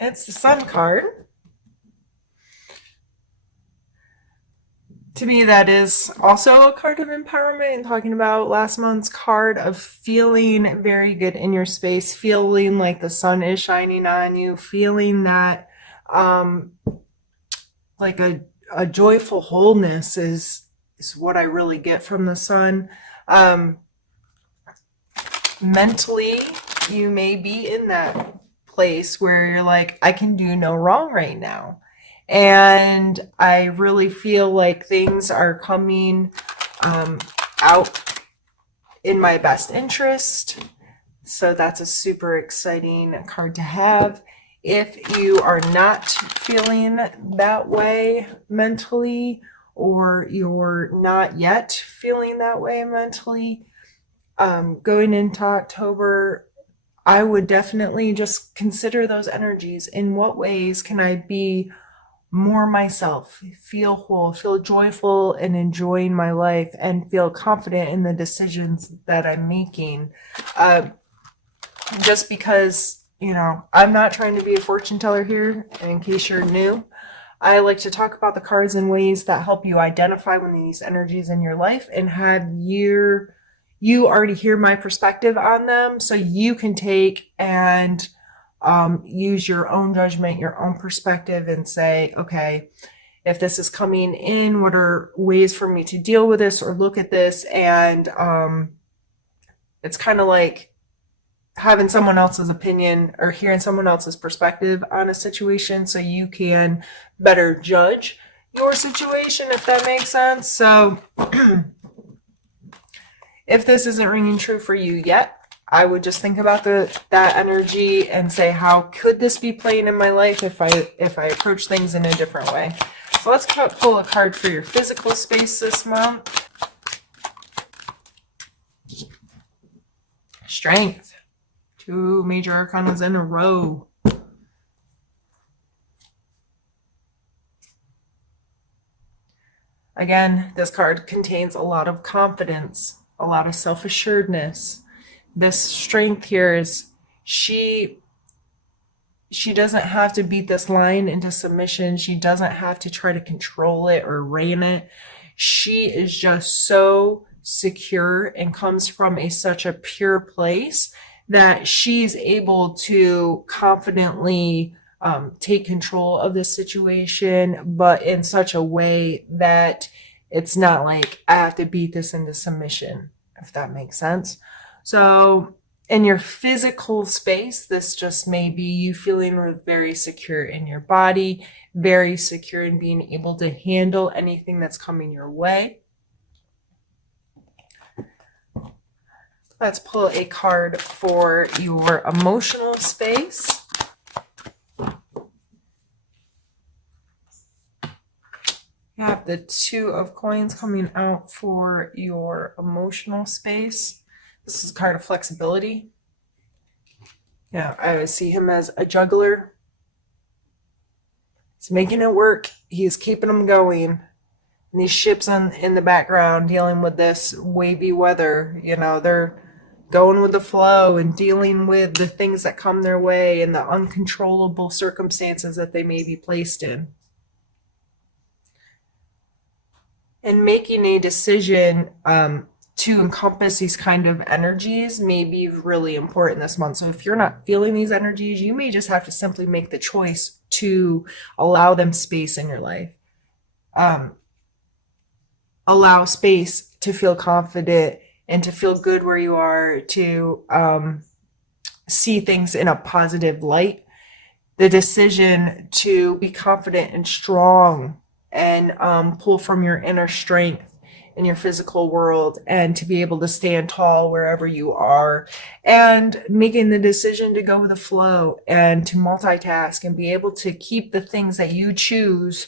It's the Sun card. To me, that is also a card of empowerment, and talking about last month's card of feeling very good in your space, feeling like the sun is shining on you, feeling that um, like a joyful wholeness is what I really get from the sun. Um, Mentally, you may be in that place where you're like, I can do no wrong right now. And I really feel like things are coming um, out in my best interest. So that's a super exciting card to have. If you are not feeling that way mentally, or you're not yet feeling that way mentally, going into October, I would definitely just consider those energies. In what ways can I be more myself, feel whole, feel joyful, and enjoying my life, and feel confident in the decisions that I'm making? Uh, just because, I'm not trying to be a fortune teller here, in case you're new. I like to talk about the cards in ways that help you identify when these energies in your life and have you already hear my perspective on them, so you can take and use your own judgment, your own perspective, and say, okay, if this is coming in, what are ways for me to deal with this or look at this? And it's kind of like having someone else's opinion or hearing someone else's perspective on a situation, so you can better judge your situation, if that makes sense. So if this isn't ringing true for you yet, I would just think about that energy and say, how could this be playing in my life if I approach things in a different way? So let's pull a card for your physical space this month. Strength. 2 major arcanas in a row. Again, this card contains a lot of confidence, a lot of self-assuredness. This strength here is she doesn't have to beat this line into submission. She doesn't have to try to control it or rein it. She is just so secure and comes from such a pure place that she's able to confidently take control of the situation, but in such a way that it's not like I have to beat this into submission, if that makes sense. So in your physical space, this just may be you feeling very secure in your body, very secure in being able to handle anything that's coming your way. Let's pull a card for your emotional space. You have the 2 of coins coming out for your emotional space. This is a card of flexibility. Yeah, I would see him as a juggler. He's making it work. He's keeping them going. And these ships in the background dealing with this wavy weather, they're going with the flow and dealing with the things that come their way and the uncontrollable circumstances that they may be placed in. And making a decision to encompass these kind of energies may be really important this month. So if you're not feeling these energies, you may just have to simply make the choice to allow them space in your life. Allow space to feel confident and to feel good where you are, to see things in a positive light. The decision to be confident and strong and pull from your inner strength in your physical world, and to be able to stand tall wherever you are, and making the decision to go with the flow and to multitask and be able to keep the things that you choose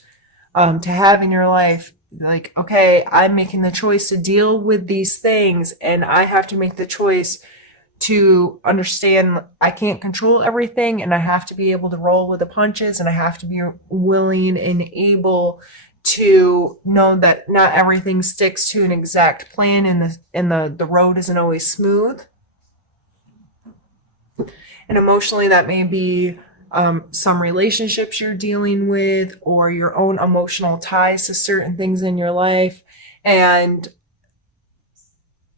to have in your life. Like, okay, I'm making the choice to deal with these things, and I have to make the choice to understand I can't control everything, and I have to be able to roll with the punches, and I have to be willing and able to know that not everything sticks to an exact plan, and the road isn't always smooth. And emotionally, that may be some relationships you're dealing with, or your own emotional ties to certain things in your life. And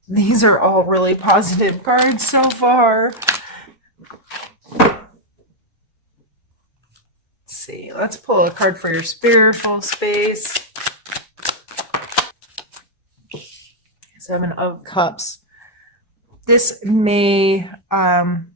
these are all really positive cards so far. Let's see. Let's pull a card for your spiritual space. Seven of Cups. This may, to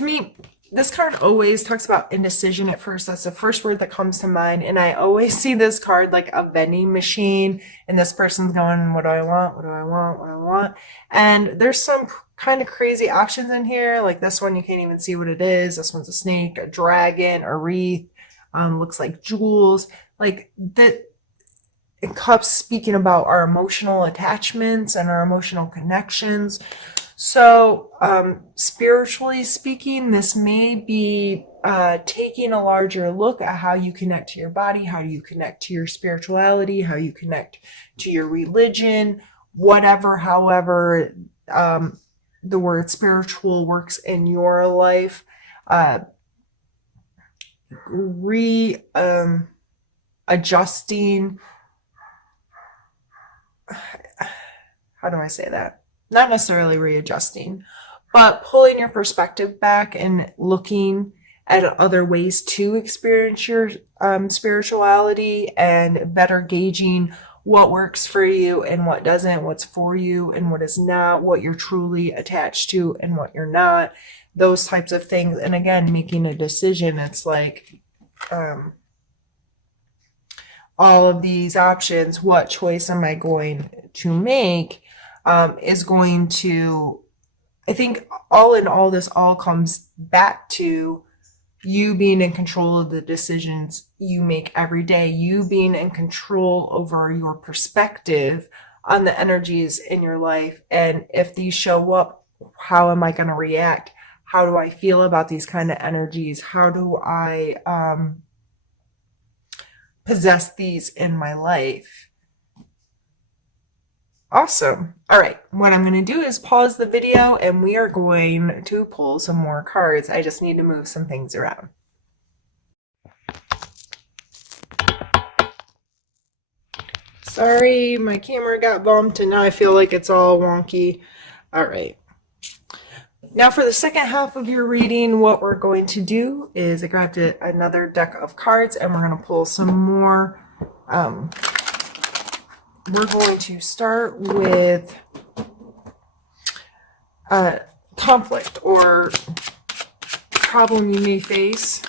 me, this card always talks about indecision at first. That's the first word that comes to mind. And I always see this card like a vending machine, and this person's going, what do I want? What do I want? What do I want? And there's some kind of crazy options in here. Like this one, you can't even see what it is. This one's a snake, a dragon, a wreath, looks like jewels. Like that. Cups speaking about our emotional attachments and our emotional connections. So spiritually speaking, this may be taking a larger look at how you connect to your body, how you connect to your spirituality, how you connect to your religion, whatever, however the word spiritual works in your life. Adjusting. How do I say that? Not necessarily readjusting, but pulling your perspective back and looking at other ways to experience your spirituality, and better gauging what works for you and what doesn't, what's for you and what is not, what you're truly attached to and what you're not, those types of things. And again, making a decision. It's like all of these options, what choice am I going to make, is going to, I think all in all, this all comes back to you being in control of the decisions you make every day, you being in control over your perspective on the energies in your life. And if these show up, how am I going to react? How do I feel about these kind of energies? How do I possess these in my life? Awesome. All right, what I'm going to do is pause the video and we are going to pull some more cards. I just need to move some things around. Sorry, my camera got bumped and now I feel like it's all wonky. All right. Now for the second half of your reading, what we're going to do is I grabbed another deck of cards and we're going to pull some more. We're going to start with conflict or problem you may face.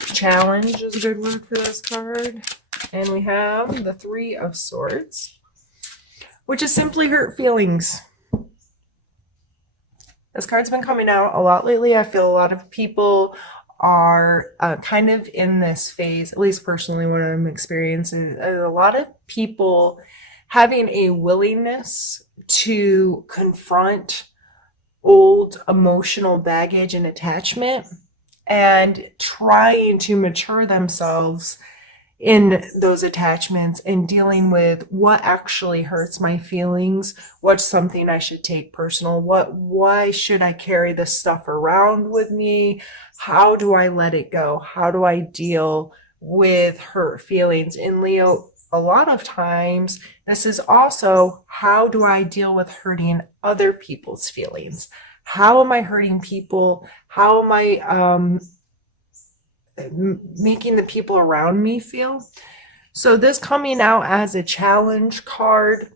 Challenge is a good word for this card. And we have the Three of Swords, which is simply hurt feelings. This card's been coming out a lot lately. I feel a lot of people are kind of in this phase, at least personally what I'm experiencing, a lot of people having a willingness to confront old emotional baggage and attachment and trying to mature themselves in those attachments and dealing with what actually hurts my feelings, what's something I should take personal, why should I carry this stuff around with me, how do I let it go, how do I deal with hurt feelings. In Leo, a lot of times this is also, how do I deal with hurting other people's feelings? How am I hurting people? How am I making the people around me feel? So this coming out as a challenge card,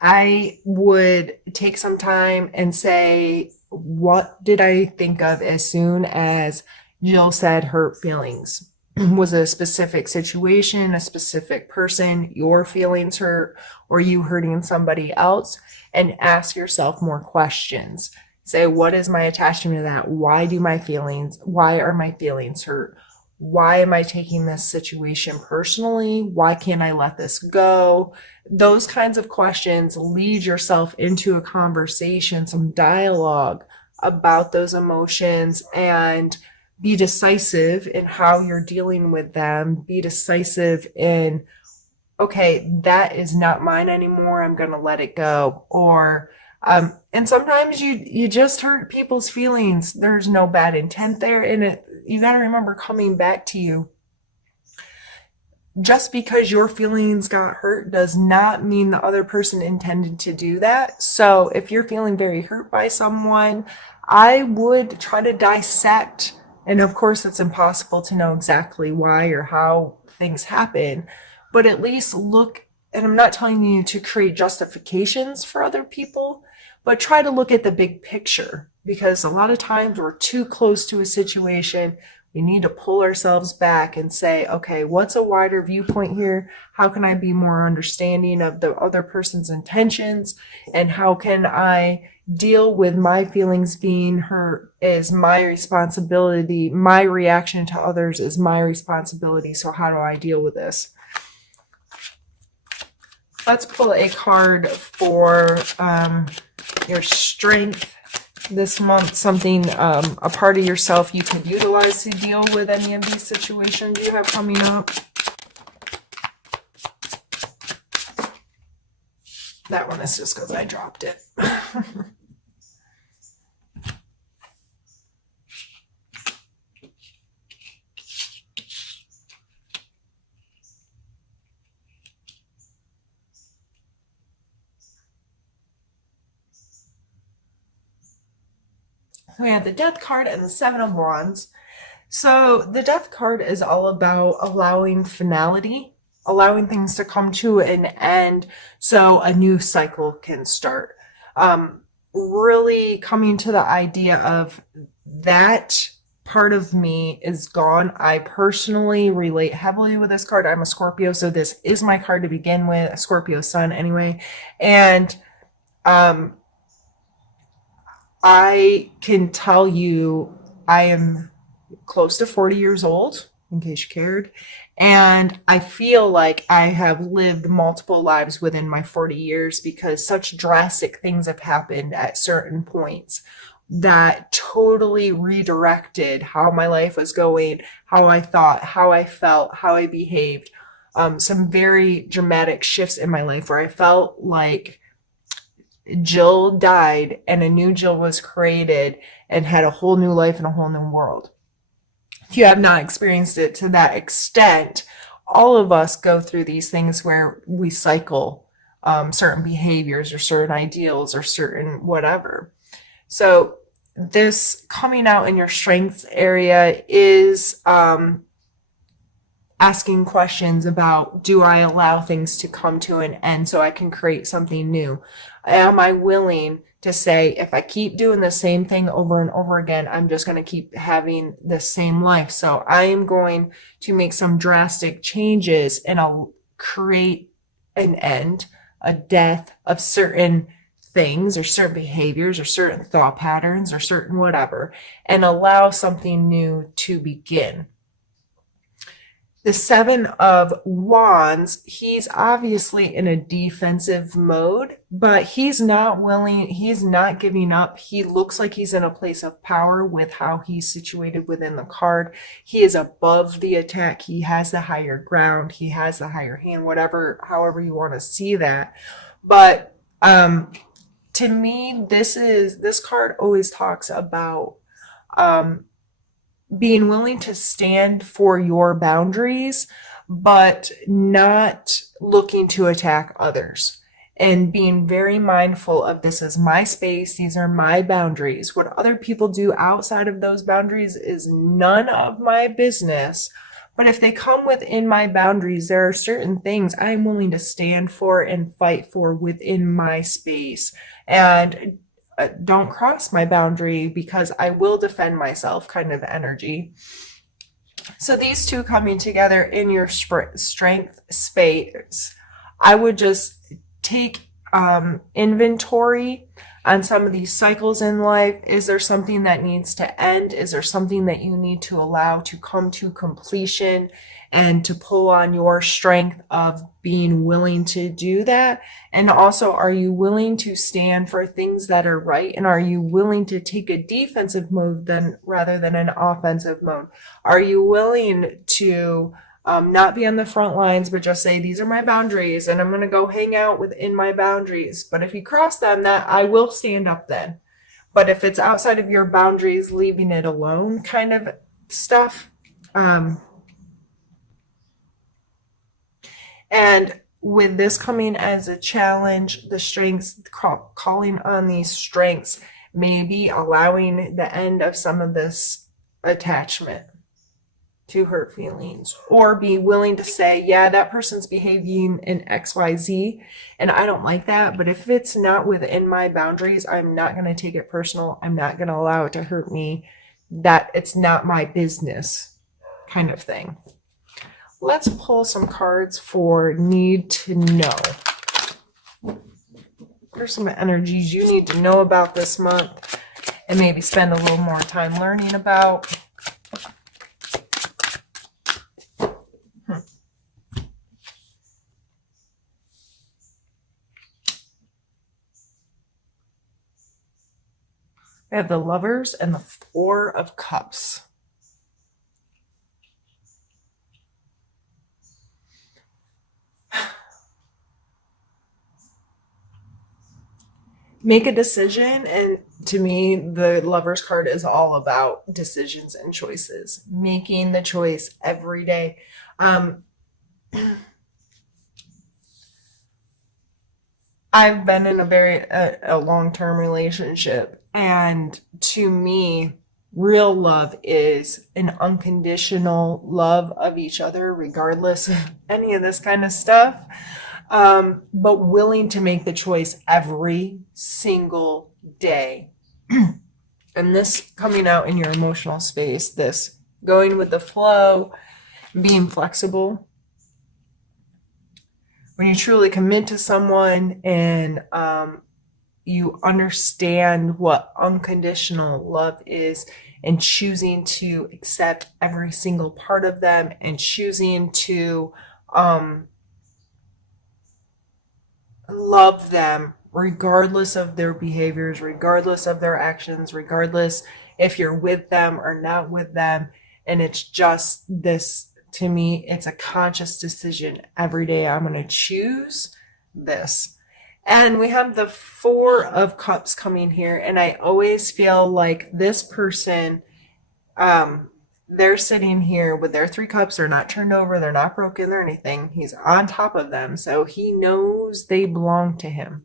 I would take some time and say, what did I think of as soon as Jill said hurt feelings? Was it a specific situation, a specific person, your feelings hurt, or you hurting somebody else? And ask yourself more questions. Say, what is my attachment to that? Why are my feelings hurt? Why am I taking this situation personally? Why can't I let this go? Those kinds of questions lead yourself into a conversation, some dialogue about those emotions, and be decisive in how you're dealing with them. Be decisive in, okay, that is not mine anymore. I'm going to let it go. Or And sometimes you just hurt people's feelings. There's no bad intent there, and you got to remember, coming back to you, just because your feelings got hurt does not mean the other person intended to do that. So if you're feeling very hurt by someone, I would try to dissect. And of course, it's impossible to know exactly why or how things happen, but at least look. And I'm not telling you to create justifications for other people, but try to look at the big picture, because a lot of times we're too close to a situation. We need to pull ourselves back and say, okay, what's a wider viewpoint here? How can I be more understanding of the other person's intentions? And how can I deal with my feelings being hurt is my responsibility? My reaction to others is my responsibility. So how do I deal with this? Let's pull a card for your strength this month, something, a part of yourself you can utilize to deal with any of these situations you have coming up. That one is just because I dropped it. We have the Death card and the Seven of Wands. So the Death card is all about allowing finality, allowing things to come to an end so a new cycle can start. Really coming to the idea of that part of me is gone. I personally relate heavily with this card. I'm a Scorpio, so this is my card to begin with, a Scorpio sun anyway. And I can tell you I am close to 40 years old, in case you cared. And I feel like I have lived multiple lives within my 40 years, because such drastic things have happened at certain points that totally redirected how my life was going, how I thought, how I felt, how I behaved. Some very dramatic shifts in my life where I felt like Jill died and a new Jill was created and had a whole new life and a whole new world. If you have not experienced it to that extent, all of us go through these things where we cycle certain behaviors or certain ideals or certain whatever. So this coming out in your strengths area is asking questions about, do I allow things to come to an end so I can create something new? Am I willing to say, if I keep doing the same thing over and over again, I'm just going to keep having the same life. So I am going to make some drastic changes and I'll create an end, a death of certain things or certain behaviors or certain thought patterns or certain whatever, and allow something new to begin. The Seven of Wands, he's obviously in a defensive mode, but he's not willing, he's not giving up. He looks like he's in a place of power with how he's situated within the card. He is above the attack. He has the higher ground. He has the higher hand, whatever, however you want to see that. But to me, this card always talks about being willing to stand for your boundaries, but not looking to attack others, and being very mindful of, this is my space. These are my boundaries. What other people do outside of those boundaries is none of my business. But if they come within my boundaries, there are certain things I'm willing to stand for and fight for within my space. And don't cross my boundary because I will defend myself kind of energy. So these two coming together in your strength space, I would just take inventory on some of these cycles in life. Is there something that needs to end? Is there something that you need to allow to come to completion, and to pull on your strength of being willing to do that? And also, are you willing to stand for things that are right? And are you willing to take a defensive mode rather than an offensive mode? Are you willing to Not be on the front lines, but just say, these are my boundaries and I'm going to go hang out within my boundaries. But if you cross them, that I will stand up then. But if it's outside of your boundaries, leaving it alone kind of stuff. And with this coming as a challenge, the strengths, calling on these strengths, maybe allowing the end of some of this attachment to hurt feelings, or be willing to say, yeah, that person's behaving in XYZ and I don't like that, but if it's not within my boundaries, I'm not going to take it personal. I'm not going to allow it to hurt me. That it's not my business kind of thing. Let's pull some cards for need to know. There's some energies you need to know about this month and maybe spend a little more time learning about. We have the Lovers and the Four of Cups. Make a decision, and to me, the Lovers card is all about decisions and choices. Making the choice every day. I've been in a long-term relationship, and to me, real love is an unconditional love of each other, regardless of any of this kind of stuff. But willing to make the choice every single day. And this coming out in your emotional space, this going with the flow, being flexible. When you truly commit to someone and you understand what unconditional love is, and choosing to accept every single part of them, and choosing to love them regardless of their behaviors, regardless of their actions, regardless if you're with them or not with them. And it's just this, to me, it's a conscious decision every day. I'm going to choose this. And we have the Four of Cups coming here. And I always feel like this person, they're sitting here with their 3 cups. They're not turned over. They're not broken or anything. He's on top of them. So he knows they belong to him.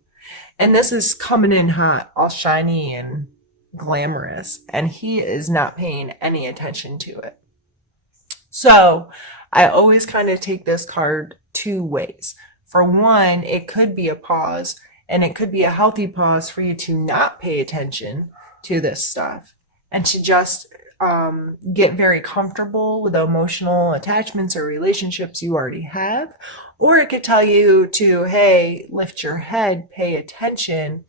And this is coming in hot, all shiny and glamorous. And he is not paying any attention to it. So I always kind of take this card 2 ways. For one, it could be a pause, and it could be a healthy pause for you to not pay attention to this stuff and to just get very comfortable with the emotional attachments or relationships you already have. Or it could tell you to, hey, lift your head, pay attention.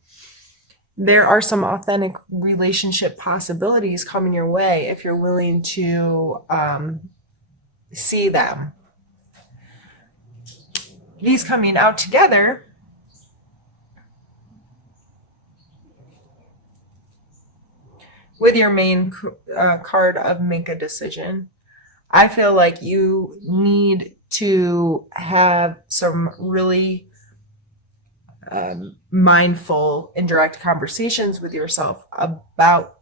There are some authentic relationship possibilities coming your way if you're willing to see them. These coming out together with your main card of make a decision. I feel like you need to have some really mindful and direct conversations with yourself about,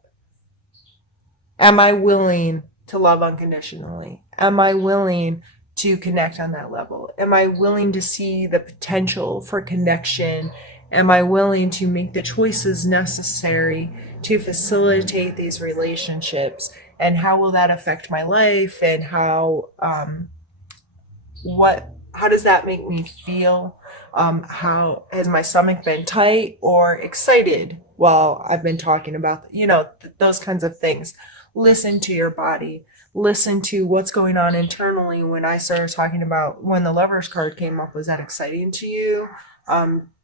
am I willing to love unconditionally? Am I willing to connect on that level? Am I willing to see the potential for connection? Am I willing to make the choices necessary to facilitate these relationships? And how will that affect my life? And how does that make me feel? How has my stomach been tight or excited while I've been talking about, those kinds of things. Listen to your body. Listen to what's going on internally. When I started talking about when the Lovers card came up, was that exciting to you?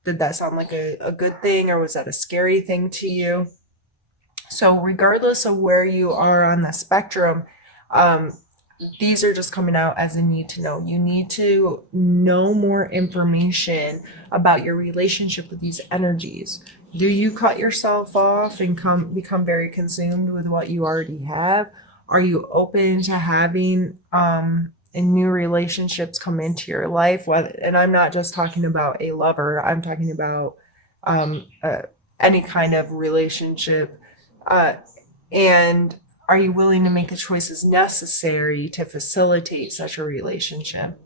Did that sound like a good thing, or was that a scary thing to you? So regardless of where you are on the spectrum, these are just coming out as a need to know. You need to know more information about your relationship with these energies. Do you cut yourself off and become very consumed with what you already have? Are you open to having and new relationships come into your life, and I'm not just talking about a lover, I'm talking about um, uh, any kind of relationship. Uh, and are you willing to make the choices necessary to facilitate such a relationship?